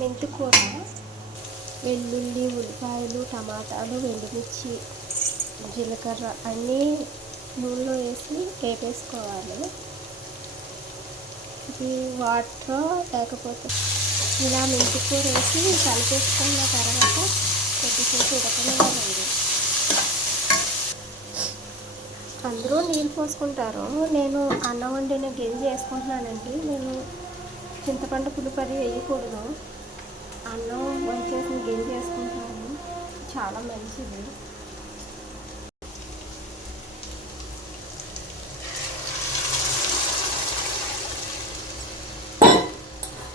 మెంతి కూర, వెల్లుల్లి, ఉల్లిపాయలు, టమాటాలు, ఎండుమిర్చి, జీలకర్ర అన్నీ నూనెలో వేసి వేపేసుకోవాలి. ఇది వాటర్ లేకపోతే ఇలా మెంతి కూర వేసి కలిపేసుకున్న తర్వాత కొద్దిసేపు ఉడకనివ్వాలండి. అందరూ నీళ్ళు పోసుకుంటారు, నేను అన్నం వండిన గింజ వేసుకుంటున్నానండి. నేను చింతపండు పులుపు అది వేయకూడదు, అన్నం వంచేసిన గింజ వేసుకుంటాను, చాలా మంచిది.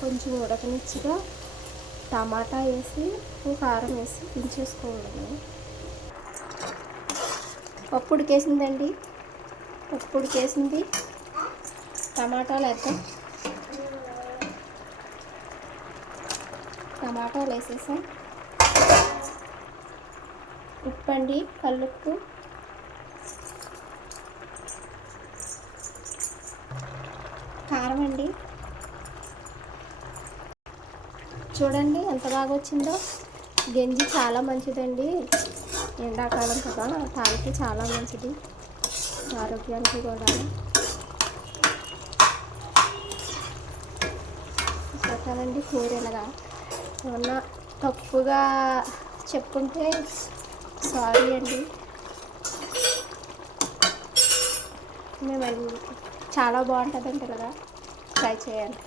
కొంచెం ఉడకనిచ్చిగా టమాటా వేసి కారం వేసి దించేసుకోవడము. పప్పు ఉడికేసిందండి, పప్పు ఉడికేసింది. టమాటాలు వేద్దాం. టమాటాలు వేసేసాం. ఉప్పు అండి, కల్లుప్పు, కారం అండి. చూడండి ఎంత బాగా వచ్చిందో. గంజి చాలా మంచిదండి, ఎండాకాలం కదా, తాగితే చాలా మంచిది, ఆరోగ్యానికి కూడా. చెప్పాలండి కూర ఎలాగా ఏమన్నా తప్పుగా చెప్పుంటే సారీ అండి. మేము చాలా బాగుంటుందంట కదా, ట్రై చేయాలి.